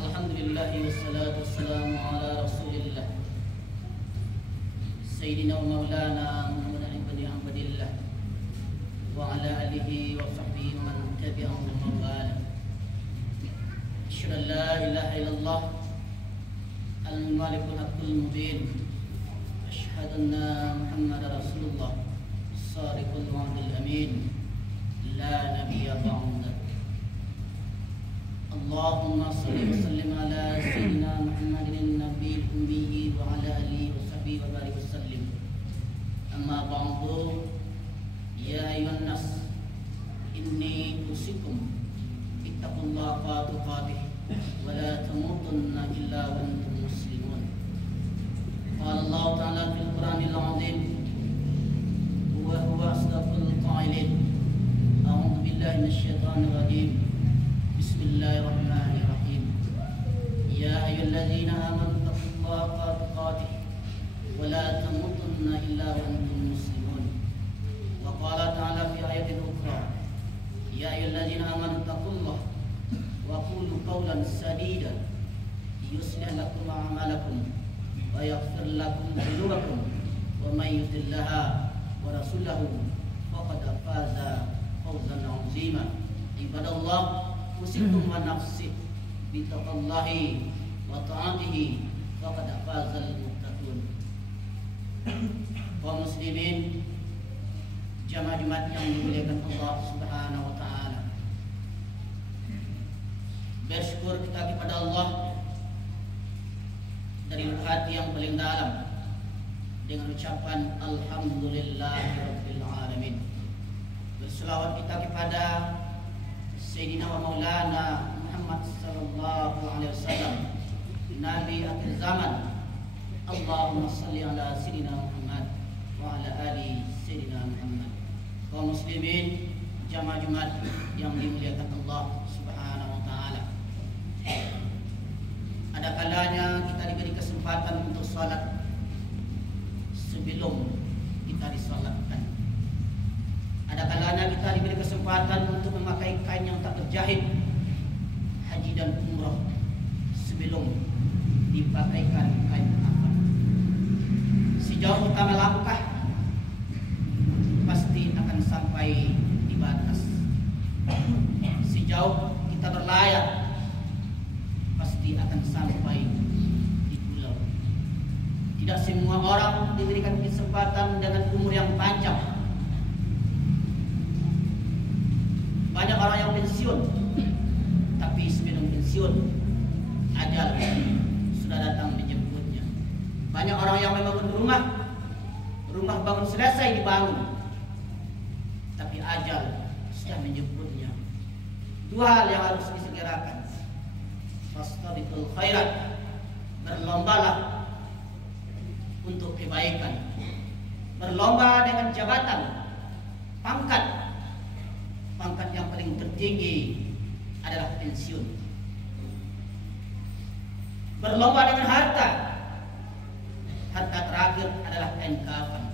Alhamdulillah wassalatu wassalamu ala Rasulillah Sayyidina wa maulana Muhammadin ibn Abdillah wa ala alihi wa sahbihi man tabi'ahum wa mawala. Asyhadu an la ilaha illallah al-malikul haqqul mubin. Asyhadu anna Muhammadar Rasulullah as-sadiqul wa'dul amin. La nabiyya ba'da. Allahumma salli wa sallim ala sayyidina Muhammadin nabiyil ummi wa ala alihi wa sahbihi wa barik wa sallim. Amma ba'du, ya ayyuhan nas, inni usikum ittaqullaha haqqa tuqatih wa la tamutunna illa wa antum muslimun. Qala Allah ta'ala fil Qur'anil 'azim wa huwa asdaqul qa'ilin. A'udzu billahi minasyaitonir rajim. Bismillahirrahmanirrahim. Ya ayyuhalladzina amanu taqullaha haqqa tuqatih wa la tamutunna illa wa antum muslimun. Wa qala ta'ala fi ayatin ukhra, ya ayyuhalladzina amanu taqullaha wa qulu qawlan sadida yuslih lakum a'malakum wa yaghfir lakum dhunubakum wa may yuti'illah wa rasulahu faqad faza fawzan 'azima. Ibadallah, usikum wa nafsi bitaqallahi wa ta'atihi faqad fazal muttaqun. Kaum muslimin, jamaah Jumat yang dimuliakan Allah Subhanahu wa taala. Bersyukur kita kepada Allah dari hati yang paling dalam dengan ucapan alhamdulillahirabbil alamin. Berselawat kita kepada Sayyidina wa maulana Muhammad sallallahu alaihi wasallam, Nabi akhir zaman. Allahumma salli ala Sayyidina Muhammad wa ala ali Sayyidina Muhammad. Kaum muslimin, jamaah Jumat yang dimuliakan Allah Subhanahu wa taala. Ada kalanya kita diberi kesempatan untuk salat sebelum kita disalatkan. Ada kalanya kita diberi kesempatan untuk memakai kain yang tak terjahit haji dan umrah sebelum dipakaikan kain kafan. Sejauh kita melangkah pasti akan sampai di batas. Sejauh kita berlayar pasti akan sampai di pulau. Tidak semua orang diberikan kesempatan dengan umur yang panjang. Banyak orang yang pensiun, tapi sebelum pensiun ajal sudah datang menjemputnya. Banyak orang yang membangun rumah bangun selesai dibangun, tapi ajal sudah menjemputnya. Dua hal yang harus disegerakan. Fastabiqul khairat, berlombalah untuk kebaikan. Berlomba dengan jabatan, pangkat yang paling tertinggi adalah pensiun. Berlomba dengan harta terakhir adalah kain kafan.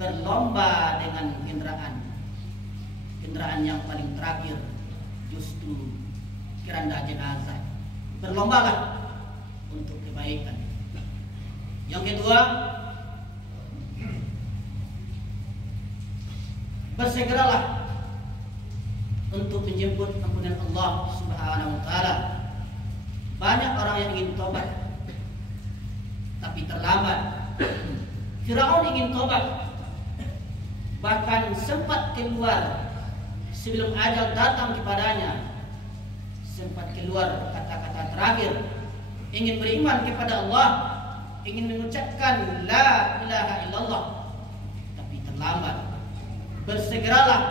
Berlomba dengan kendaraan yang paling terakhir justru keranda jenazah. Berlombalah untuk kebaikan. Yang kedua, bersegeralah untuk menjemput ampunan Allah Subhanahu wa taala. Banyak orang yang ingin tobat tapi terlambat. Firaun ingin tobat, bahkan sempat keluar sebelum ajal datang kepadanya. Sempat keluar kata-kata terakhir, ingin beriman kepada Allah, ingin mengucapkan la ilaha illallah, tapi terlambat. Bersegeralah,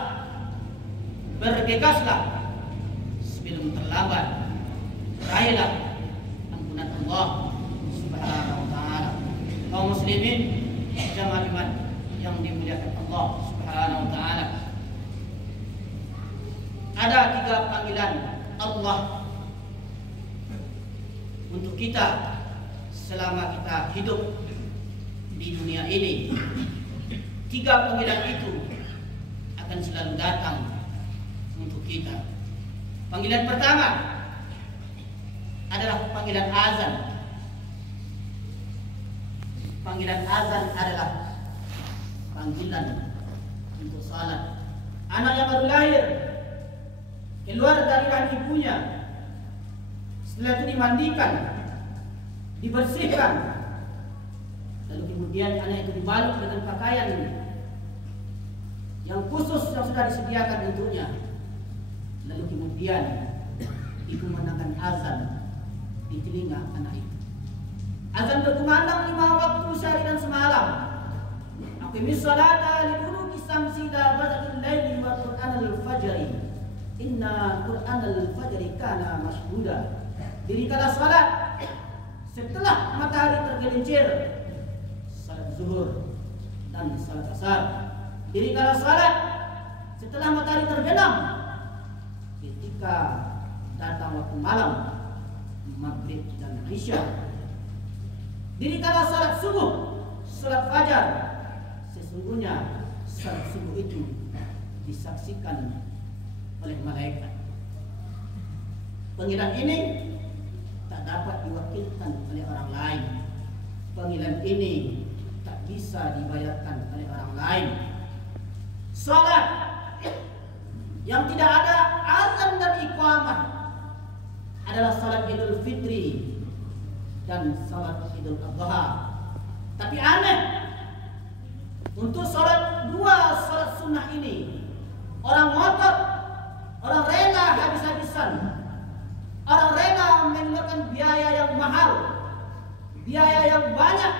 bergegaslah sebelum terlambat. Raihlah ampunan Allah Subhanahu wa taala. Kaum muslimin, jamaah Jumat yang dimuliakan Allah Subhanahu wa taala. Ada 3 panggilan Allah untuk kita selama kita hidup di dunia ini. 3 panggilan itu akan selalu datang untuk kita. Panggilan pertama adalah panggilan azan. Panggilan azan adalah panggilan untuk salat. Anak yang baru lahir keluar dari rahim ibunya, setelah itu dimandikan, dibersihkan, lalu kemudian anak itu dibalut dengan pakaian yang khusus yang sudah disediakan untuknya. Lalu kemudian ibu menangkan azan di telinga anak itu. Azan berkumandang 5 waktu sehari dan semalam. Aqimis salata liduluki samsi ila ghasaqil laili wa qur'anal fajri. Inna qur'anal fajri kana mashhuda. Dirikanlah salat setelah matahari tergelincir, salat zuhur dan salat asar. Dirikanlah salat setelah matahari terbenam, ketika datang waktu malam, maghrib dan isya. Dirikanlah salat subuh, salat fajar. Sesungguhnya salat subuh itu disaksikan oleh malaikat. Panggilan ini tak dapat diwakilkan oleh orang lain. Panggilan ini tak bisa dibayarkan oleh orang lain. Salat yang tidak ada azan dan iqamah adalah salat Idul Fitri dan salat Idul Adha. Tapi aneh, untuk salat dua salat sunnah ini orang ngotot, orang rela habis-habisan, orang rela mengeluarkan biaya yang mahal, biaya yang banyak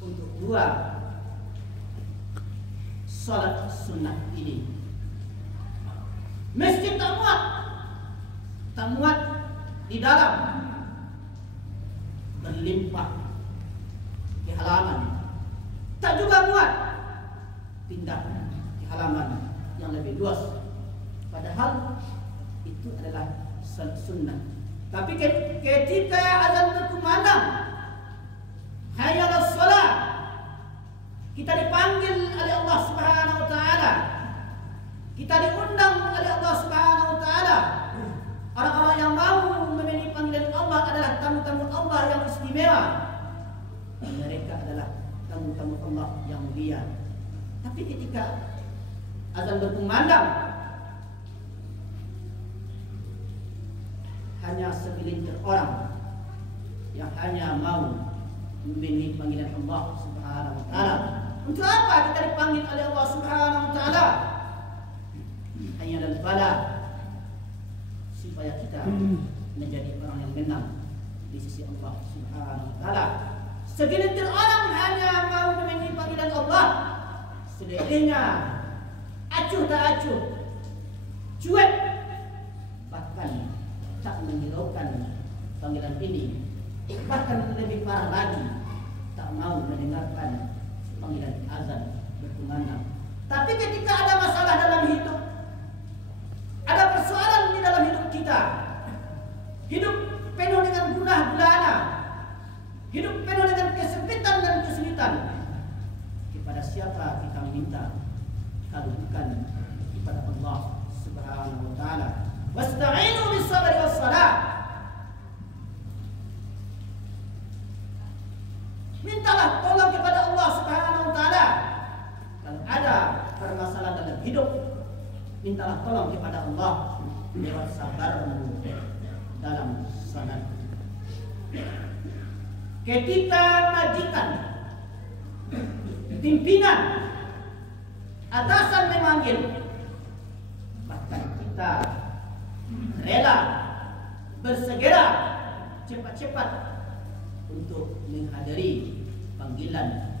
untuk dua salat sunnah ini. Masjid tak muat di dalam, berlimpah di halaman. Tak juga muat pindah di halaman yang lebih luas. Padahal itu adalah salat sunnah. Tapi ketika azan berkumandang, hayya 'alas shalah, kita dipanggil oleh Allah Subhanahu wa taala. Kita diundang oleh Allah Subhanahu wa taala. Orang-orang yang mau memenuhi panggilan Allah adalah tamu-tamu Allah yang istimewa. Mereka adalah tamu-tamu Allah yang mulia. Tapi ketika azan berkumandang, hanya segelintir orang yang hanya mau memenuhi panggilan Allah Subhanahu wa taala. Untuk apa kita dipanggil oleh Allah Subhanahu wa taala? Hanya dan bala, supaya kita menjadi orang yang menang di sisi Allah Subhanahu wa taala. Segelintir orang hanya mau memenuhi panggilan Allah, selebihnya acuh tak acuh, cuek, bahkan tak menghiraukan panggilan ini. Bahkan lebih parah lagi, tak mau mendengarkan panggilan azan berkumandang. Tapi ketika ada masalah dalam hidup, ada persoalan di dalam hidup kita, hidup penuh dengan gundah gulana, hidup penuh dengan kesempitan dan kesulitan, kepada siapa kita meminta? Kalau bukan kepada Allah Subhanahu wa taala. Wasta'inu bis-sabri was-salah. Mintalah tolong kepada Allah Subhanahu wa taala. Kalau ada permasalahan dalam hidup, mintalah tolong kepada Allah lewat sabarmu dalam salat. Ketika majikan, pimpinan, atasan memanggil, bahkan kita rela bersegera cepat-cepat untuk menghadiri panggilan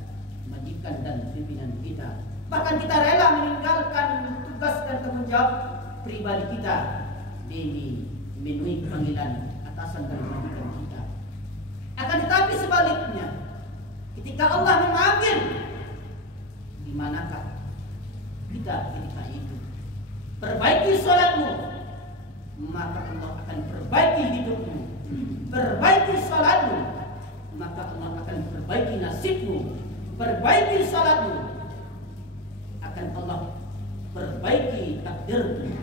majikan dan pimpinan kita. Bahkan kita rela meninggalkan tugas dan tanggung jawab pribadi kita demi memenuhi panggilan atasan dan majikan kita. Akan tetapi sebaliknya, ketika Allah memanggil, di manakah kita ketika itu? Perbaiki salatmu, maka Allah akan perbaiki hidupmu. Perbaiki salatmu, maka Allah akan perbaiki nasibmu. Perbaiki salatmu, akan Allah perbaiki takdirmu.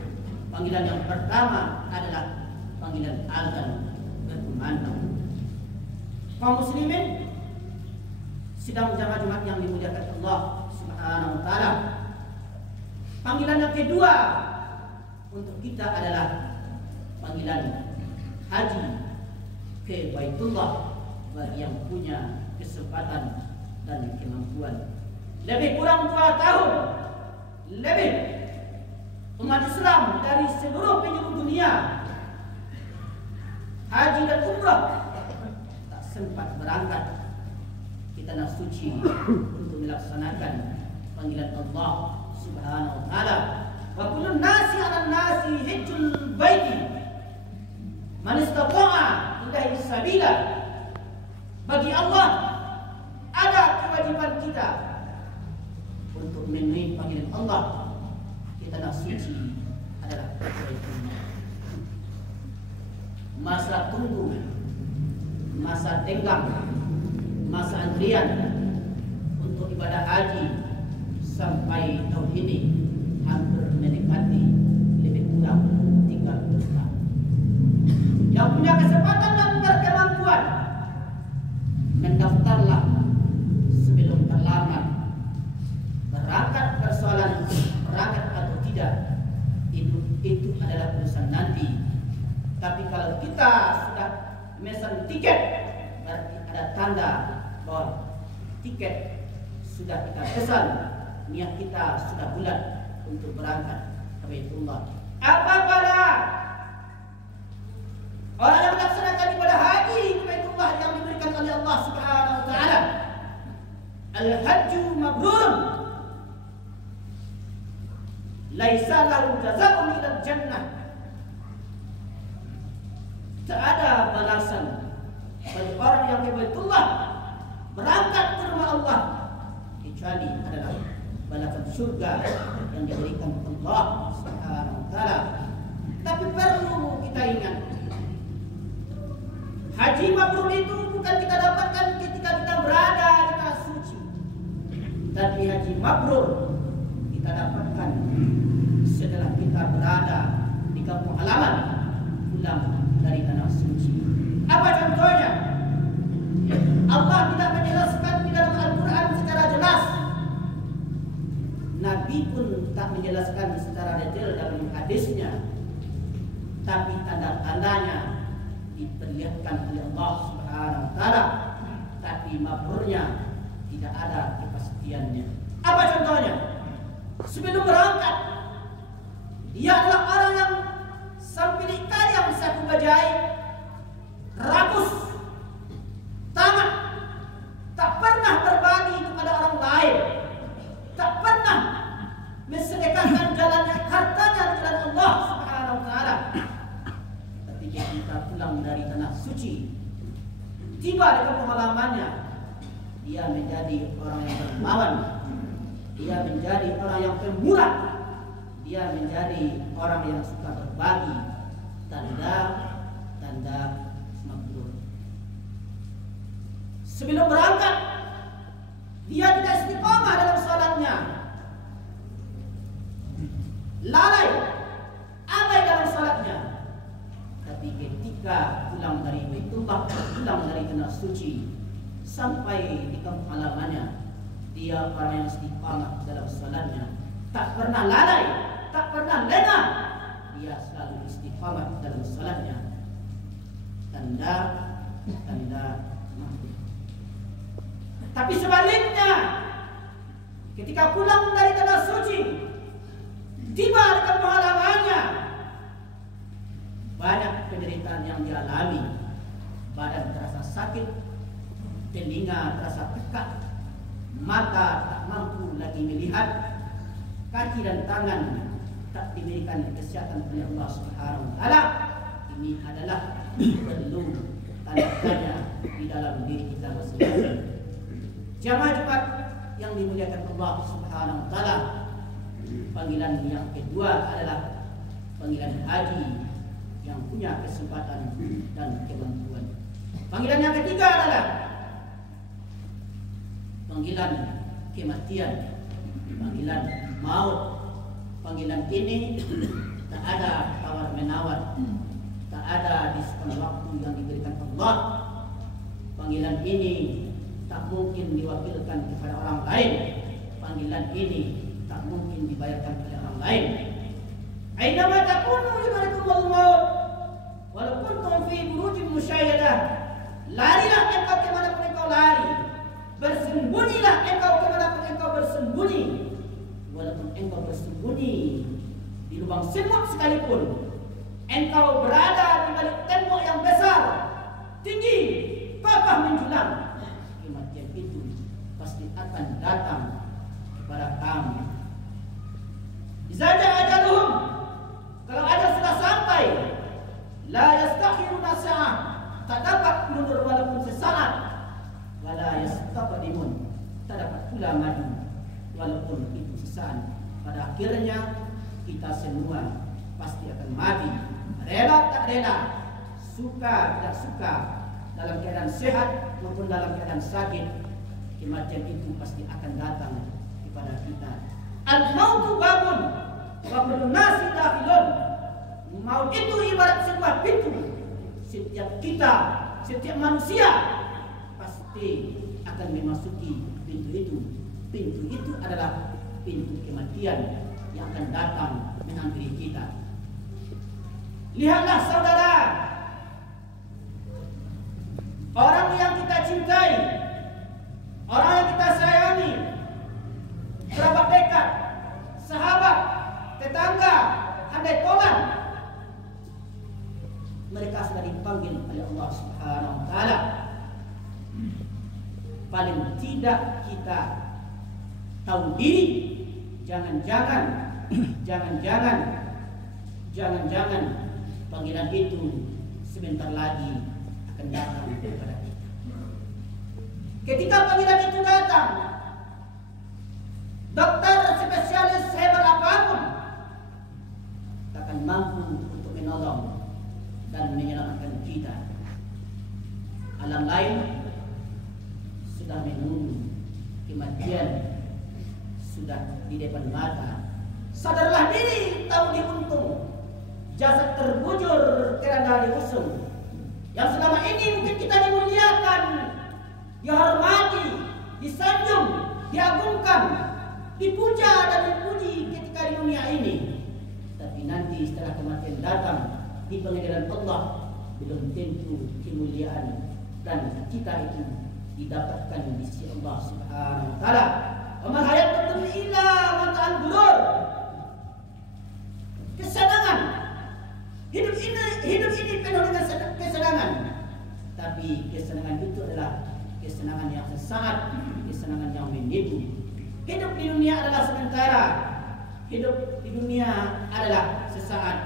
Panggilan yang pertama adalah panggilan azan berkumandang. Kaum muslimin sidang jamaah Jumat yang dimuliakan Allah Subhanahu wa taala. Panggilan yang kedua untuk kita adalah panggilan haji ke Baitullah bagi yang punya kesempatan dan kemampuan. Lebih kurang 2 tahun lebih umat Islam dari seluruh penjuru dunia haji dan umrah tak sempat berangkat ke tanah suci untuk melaksanakan panggilan Allah Subhanahu wa taala. Wa kullun nasi 'ala nasi hajjul baiti man istata'a ilaihi sabila. Bagi Allah ada kewajiban kita untuk memenuhi panggilan Allah di tanah suci adalah Baitullah. Masa tunggu, masa tenggang, masa antrian untuk ibadah haji sampai tahun ini hampir mendekati lebih kurang 30 tahun. Yang punya kesempatan dan berkemampuan, mendaftarlah sebelum terlambat. Berangkat persoalan berangkat atau tidak itu adalah urusan nanti. Tapi kalau kita sudah memesan tiket, berarti ada tanda bahwa tiket sudah kita pesan, niat kita sudah bulat untuk berangkat ke Baitullah. Apabila orang yang melaksanakan ibadah haji ke Baitullah yang diberikan oleh Allah Subhanahu wa taala, al-hajju mabrur, laisa lahu jazaa'un illa jannah. Tak ada balasan bagi orang yang ke Baitullah berangkat ke rumah Allah kecuali adalah balasan surga yang diberikan Allah Subhanahu wa taala. Tapi perlu kita ingat, haji mabrur itu bukan kita dapatkan ketika kita berada di tanah suci. Tapi haji mabrur kita dapatkan setelah kita berada di kampung halaman pulang dari tanah suci. Apa contohnya? Allah tidak menjelaskan di dalam Al-Quran secara jelas. Nabi pun tak menjelaskan secara detail dalam hadisnya. Tapi tanda-tandanya diperlihatkan oleh Allah Subhanahu wa taala. Tapi mabrurnya tidak ada kepastiannya. Apa contohnya? Sebelum berangkat, dia adalah orang yang sampai di yang saku bajai, rakus, tamat, tak pernah berbagi kepada orang lain, tak pernah mensedekahkan jalannya hartanya di jalan Allah Subhanahu wa taala. Ketika kita pulang dari tanah suci, tiba di kampung halamannya, dia menjadi orang yang dermawan, dia menjadi orang yang pemurah, dia menjadi orang yang suka berbagi. Tanda mabrur. Sebelum berangkat, dia tidak istiqamah dalam salatnya, lalai, abai dalam salatnya. Tapi ketika pulang dari Baitullah, pulang dari tanah suci, sampai di kampung halamannya, dia orang yang istiqamah dalam salatnya, tak pernah lalai, tak pernah lengah. Dia selalu istiqamah dalam salatnya. Tanda mabrur. Tapi sebaliknya, ketika pulang dari tanah suci, tiba di kampung halamannya, banyak penderitaan yang dialami. Badan terasa sakit, telinga terasa pekak, mata tak mampu lagi melihat, kaki dan tangan tak diberikan kesehatan oleh Allah Subhanahu wa taala. Ini adalah perlu tanda-tanda di dalam diri kita masing-masing. Jamaah Jumat yang dimuliakan Allah Subhanahu wa taala, panggilan yang kedua adalah panggilan haji yang punya kesempatan dan kemampuan. Panggilan yang ketiga adalah panggilan kematian, panggilan maut. Panggilan ini tak ada berdasarkan waktu yang diberikan Allah. Panggilan ini tak mungkin diwakilkan kepada orang lain. Panggilan ini tak mungkin dibayarkan oleh orang lain. Ainama takunu yudrikumul maut walau kuntum fi burujin musyayyadah. Larilah engkau kemanapun engkau lari, bersembunyilah engkau kemanapun engkau bersembunyi, walaupun engkau bersembunyi di lubang semut sekalipun, engkau berada di balik tembok yang besar, tinggi, kokoh menjulang, kematian itu pasti akan datang kepada kamu. Iza jaa ajaluhum, kalau ajal sudah sampai, la yastakhiruna sa'ah, tak dapat mundur walaupun sesaat, wala yastaqdimun, tak dapat pula maju walaupun itu sesaat. Pada akhirnya kita semua pasti akan mati, rela tak rela, suka tidak suka, dalam keadaan sehat maupun dalam keadaan sakit, kematian itu pasti akan datang kepada kita. Al-mautu babun wa kullu nasi dakhilun. Maut itu ibarat sebuah pintu. Setiap kita, setiap manusia pasti akan memasuki pintu itu. Pintu itu adalah pintu kematian yang akan datang menghampiri kita. Lihatlah saudara, orang yang kita cintai, orang yang kita sayangi, kerabat dekat, sahabat, tetangga, handai tolan, mereka sudah dipanggil oleh Allah Subhanahu wa taala. Paling tidak kita tahu diri, jangan-jangan panggilan itu sebentar lagi akan datang kepada kita. Ketika panggilan itu datang, dokter spesialis hebat apapun tak akan mampu untuk menolong dan menyelamatkan kita. Alam lain sudah menunggu kematian sudah di depan mata. Sadarlah diri, tahu diuntung. Jasad terbujur kerana diusung. Yang selama ini mungkin kita dimuliakan, dihormati, disanjung, diagungkan, dipuja dan dipuji ketika di dunia ini. Tapi nanti setelah kematian datang di pengadilan Allah, belum tentu kemuliaan dan kita itu didapatkan di sisi Allah Subhanahu wa taala. Amal hayat dunya illa mata'al ghurur. Kesenangan hidup ini penuh dengan kesenangan, tapi kesenangan itu adalah kesenangan yang sesaat, kesenangan yang menipu. Hidup di dunia adalah sementara, hidup di dunia adalah sesaat,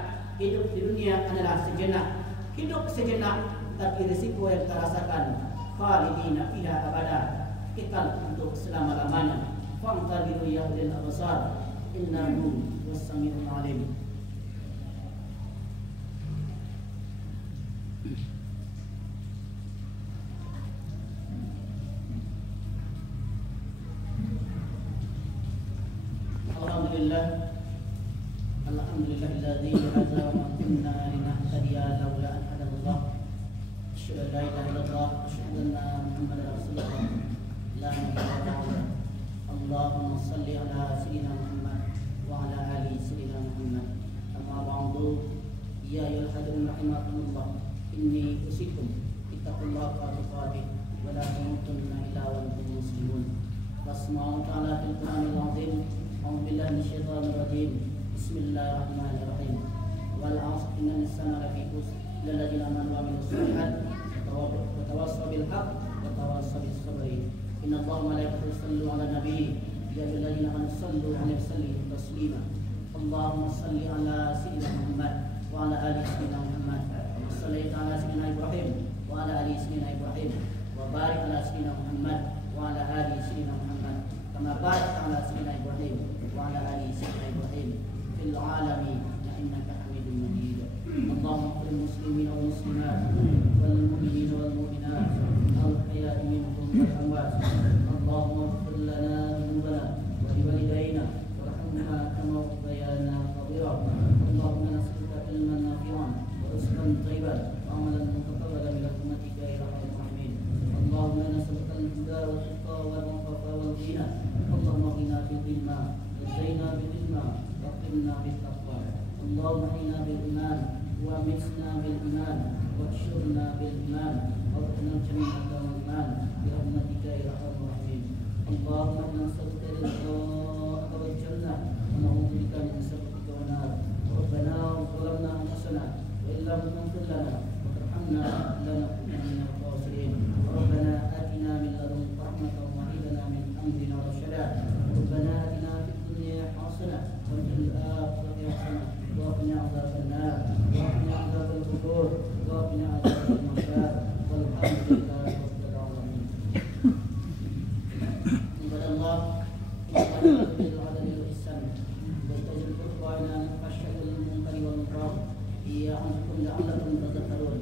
hidup di dunia adalah sejenak, hidup sejenak, tapi risiko yang kita rasakan khalidina fiha abada, kekal untuk selama-lamanya. Fa'tabiru ya ulil absar, innahu was-sami'ul 'alim. Alhamdulillahilladzi hadza wa ma kunna linahtadiya laula an hadallah. Asyhadu an la ilaha illallah, asyhadu anna Muhammadar Rasulullah. La ilaha illallah. Allahumma shalli ala sayyidina Muhammad wa ala ali sayyidina Muhammad. Amma ba'du, ya ayyuhal hadirin rahimakumullah. Inni usikum ittaqullaha haqqa tuqatih wa la tamutunna illa wa antum muslimun. Wasma'u ta'ala fil Qur'anil 'azim. A'udzu billahi minasyaitonir rajim. Bismillahirrahmanirrahim. Wal 'asri innal insana lafi khusr illa alladziina aamanu wa 'amilus shalihaati wa tawassaw bil haqqi wa tawassaw bis sabri. Inna Allaha wa malaikatahu yusholluna 'alan nabiy ya ayyuhalladzina amanu shallu 'alaihi wa sallimu taslima. Allahumma shalli 'ala sayyidina Muhammad wa 'ala ali sayyidina Muhammad. Wa shalli 'ala sayyidina Ibrahim wa 'ala ali sayyidina Ibrahim. Wa barik 'ala sayyidina Muhammad wa 'ala ali sayyidina Muhammad. Kama barakta 'ala sayyidina Ibrahim wa 'ala ali sayyidina Ibrahim fil 'alamin innaka Hamidum Majid. Allahumma qul muslimina wal muslimat wal mu'minina wal mu'minat al ahya'i minhum wal amwat. Allahumma ighfir lana dhunubana wa li walidayna warhamna kama rabbayana shaghira. Allahumma nas'aluka ilman nafi'an wa rizqan thayyiban wa 'amalan اللهم احينا بالإيمان وامتنا بالإيمان واحشرنا بالإيمان وادخلنا الجنة والإيمان برحمتك يا أرحم الراحمين. اللهم إنا نسألك رضاك والجنة ونعوذ بك من سخطك والنار. ربنا ظلمنا أنفسنا وإن لم تغفر لنا وترحمنا لنكونن من الخاسرين. ربنا آتنا من لدنك رحمة وهب لنا من أمرنا رشدا. ربنا آتنا في الدنيا حسنة وفي الآخرة حسنة وقنا عذاب النار وقنا عذاب القبور وقنا عذاب المحشر والحمد لله رب العالمين. عباد الله بالعدل والإحسان واجتنبوا الخطايا من الفحشاء والمنكر والبغي يعظكم لعلكم تذكرون.